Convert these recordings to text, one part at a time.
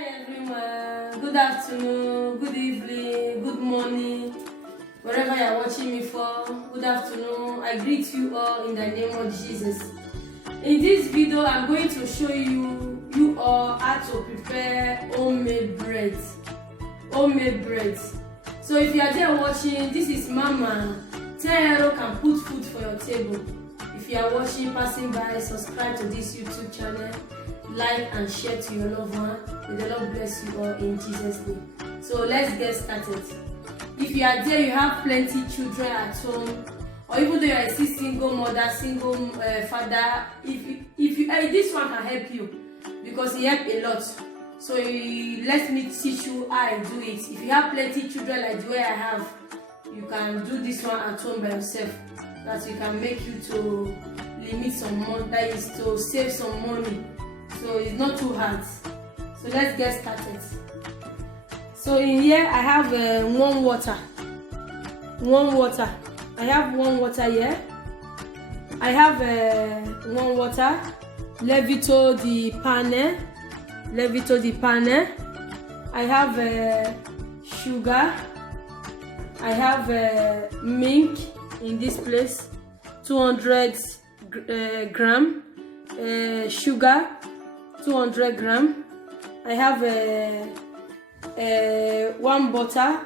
Hi everyone, good afternoon, good evening, good morning, wherever you are watching me from. Good afternoon. I greet you all in the name of Jesus. In this video, I'm going to show you all how to prepare homemade bread. Homemade bread. So if you are there watching, this is Mama. 10 euro can put food for your table. If you are watching, passing by, subscribe to this YouTube channel, like and share to your loved one. May the Lord bless you all in Jesus' name. So let's get started. If you are there, you have plenty children at home, or even though you are a single mother, single father, if you this one can help you because it helps a lot. So let me teach you how I do it. If you have plenty children like the way I have, you can do this one at home by yourself. That you can make you to limit some money, that is to save some money. So it's not too hard. So let's get started. So in here I have warm water. I have warm water here. I have warm water. Levito the pane. I have sugar. I have milk in this place. 200 gram sugar. 200 gram. I have one butter.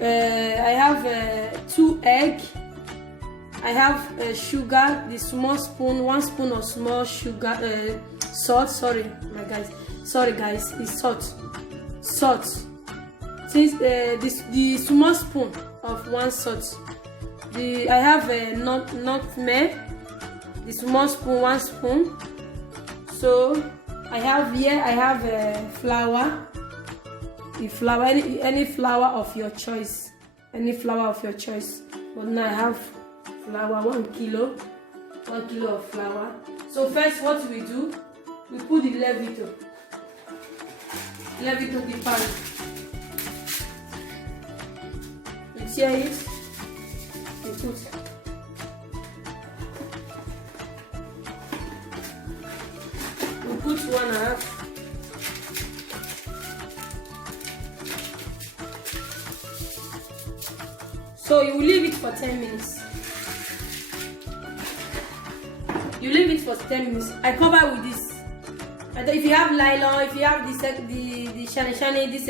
I have 2 eggs. I have sugar, the small spoon, 1 spoon of small sugar, salt. Sorry guys, it's salt. Since the small spoon of 1 salt. I have nutmeg. The small spoon, 1 spoon. So I have flour. The flour, any flour of your choice. But now I have flour, 1 kilo of flour. So first, what we do, we put the levito the pan. You tear it. We put. Put 1.5. So you leave it for 10 minutes. I cover with this. If you have nylon, if you have the shani, this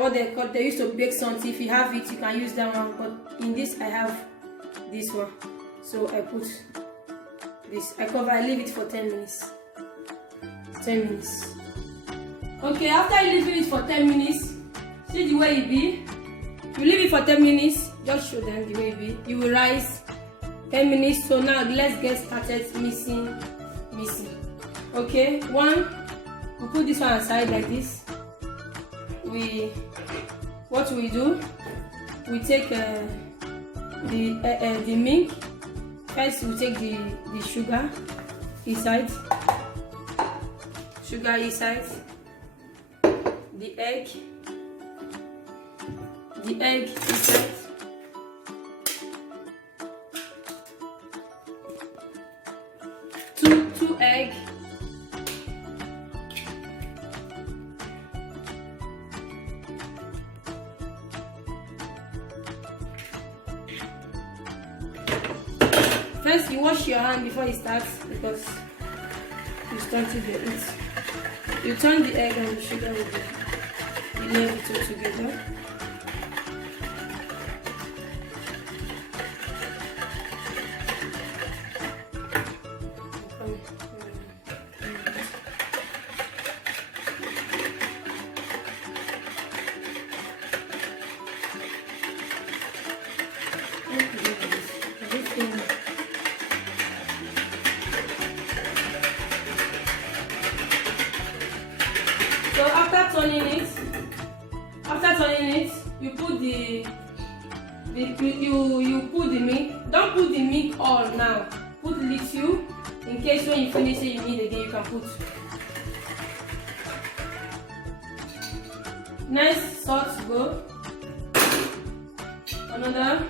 what they call, they used to bake something. If you have it, you can use that one. But in this, I have this one. So I put this. I cover. I leave it for 10 minutes. 10 minutes. Okay, after you leave it for 10 minutes, see the way it be. You leave it for 10 minutes, just show them the way it be. You will rise 10 minutes. So now let's get started mixing. Okay, we put this one aside like this. What we do, we take the milk. First we take the sugar inside. The egg inside. Two egg. First, you wash your hand before you start because you started to eat. You turn the egg and the sugar with the levito together. So after turning it, you put you put the milk. Don't put the milk all now. Put little in case when you finish it you need again, you can put. Nice salt go. Another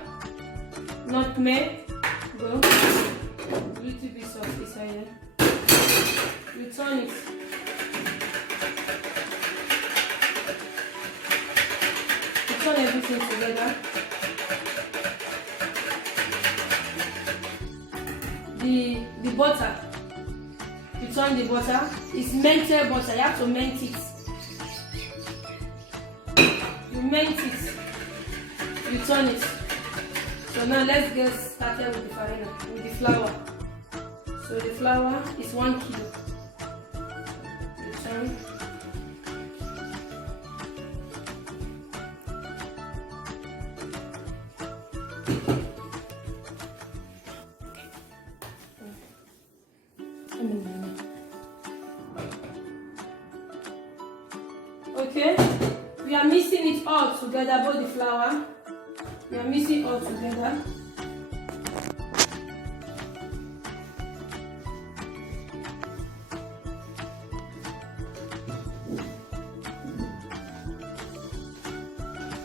nutmeg go. Little bit salt inside here. You turn it. You turn everything together. The butter. You turn the butter. It's melted butter. You have to melt it. You melt it. You turn it. So now let's get started with the farina, with the flour. So the flour is 1 kilo. You turn. Okay, we are mixing it all together, both the flour. We are mixing all together.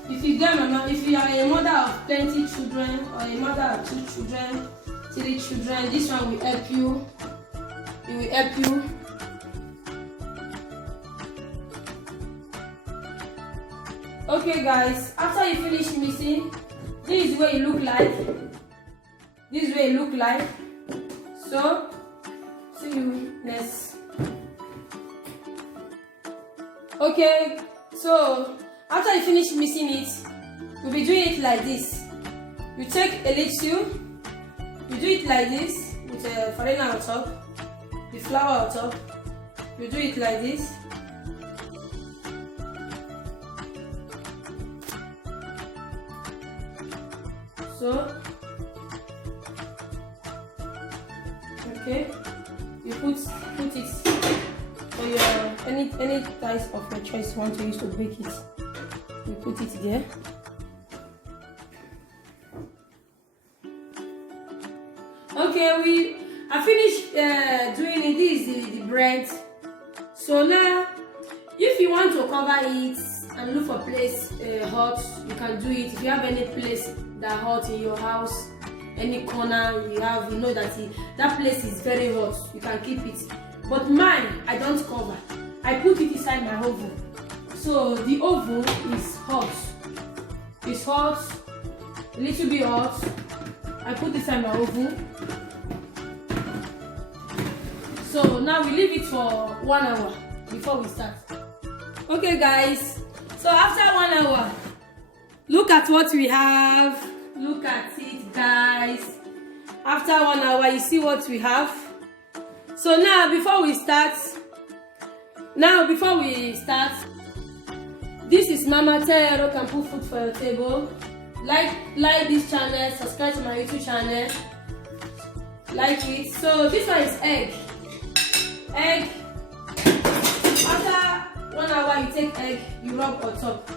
If you get mama, if you are a mother of plenty children or a mother of 2 children, 3 children, this one will help you. It will help you. Okay guys, after you finish mixing, this is what it look like. This is what it look like. So, see you next. Okay, so after you finish mixing it, you'll be doing it like this. You take a little, you do it like this with the farina on top, the flour on top. You do it like this. So, okay, you put it for your any type of your choice you want to use to bake it. You put it there. Okay, I finished doing it. This is the bread. So now, if you want to cover it and look for a place hot, you can do it. If you have any place that hot in your house, any corner you have, you know that that place is very hot, you can keep it. But mine, I don't cover. I put it inside my oven. So the oven is hot. It's hot, a little bit hot. I put it inside my oven. So now we leave it for 1 hour before we start. Okay guys, so after 1 hour, look at what we have. Look at it guys. After 1 hour, you see what we have. So now before we start, this is Mama Tero can put food for your table. Like this channel, subscribe to my YouTube channel, like it. So this one is egg. After 1 hour, you take egg, you rub on top.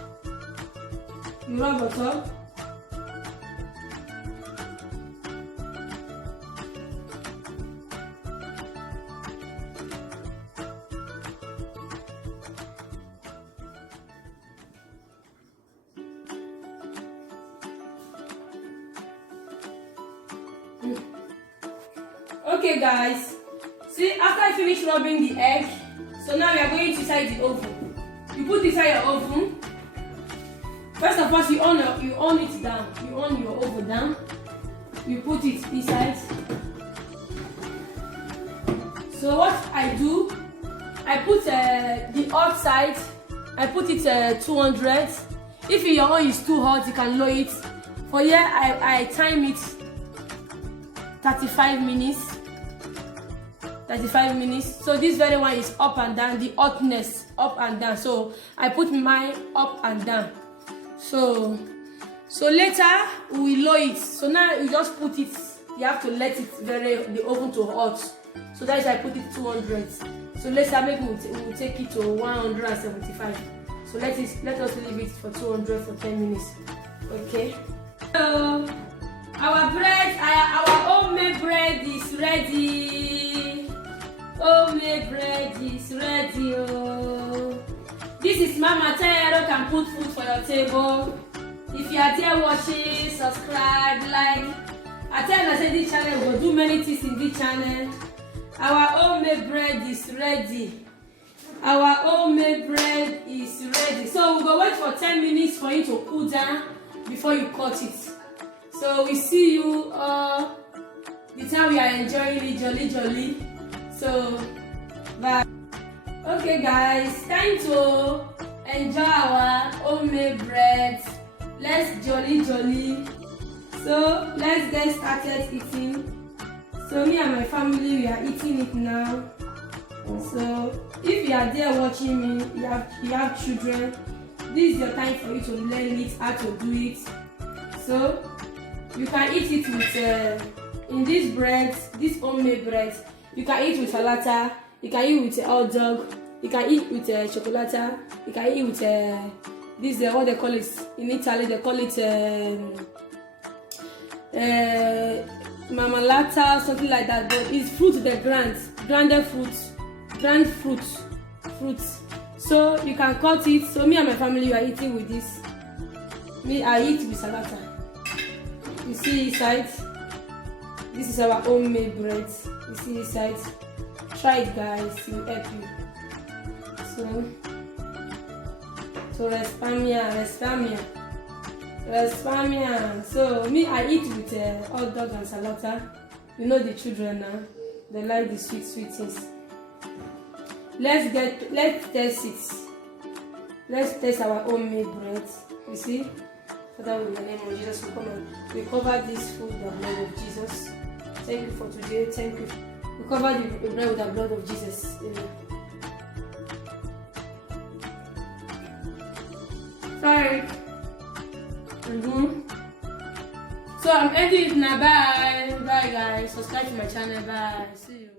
Okay guys, see, after I finish rubbing the egg, so now we are going to inside the oven. You put inside your oven. First of all, you on it down. You on your oven down. You put it inside. So what I do, I put the hot side. I put it 200. If your oil is too hot, you can lower it. For here, I time it 35 minutes. 35 minutes. So this very one is up and down, the hotness up and down. So I put mine up and down. So later we lower it. So now you just put it. You have to let it the oven to hot. So that is I put it 200. So later maybe we'll take it to 175. So let us leave it for 200 for 10 minutes. Okay. So our homemade bread is ready. Homemade bread is ready. Oh. This is Mama Tero can put food for your table. If you are there watching, subscribe, like. I tell you, I say this channel will do many things in this channel. Our homemade bread is ready. Our homemade bread is ready. So we go wait for 10 minutes for it to cool down before you cut it. So we see you the time we are enjoying it jolly. So bye. Okay guys, time to enjoy our homemade bread. Let's jolly. So let's get started eating. So me and my family, we are eating it now. So if you are there watching me, you have children, this is your time for you to learn it, how to do it. So you can eat it with in this bread, this homemade bread. You can eat with salata, you can eat with hot dog, you can eat with chocolate, you can eat with this what they call it in Italy, they call it marmalata, something like that. But it's fruit, the grounded fruit. So you can cut it. So me and my family are eating with this. Me, I eat with salata. You see inside. This is our homemade bread. You see inside. Try it, guys. It will help you. So respamia. So me, I eat with hot dog and salata. You know the children now. They like the sweet things. Let's test it. Let's test our homemade bread. You see? Father, in the name of Jesus, we come and we cover this food with the blood of Jesus. Thank you for today. Thank you. We cover the bread with the blood of Jesus. Amen. Sorry. So I'm ending it now. Bye guys. Subscribe to my channel. Bye. See you.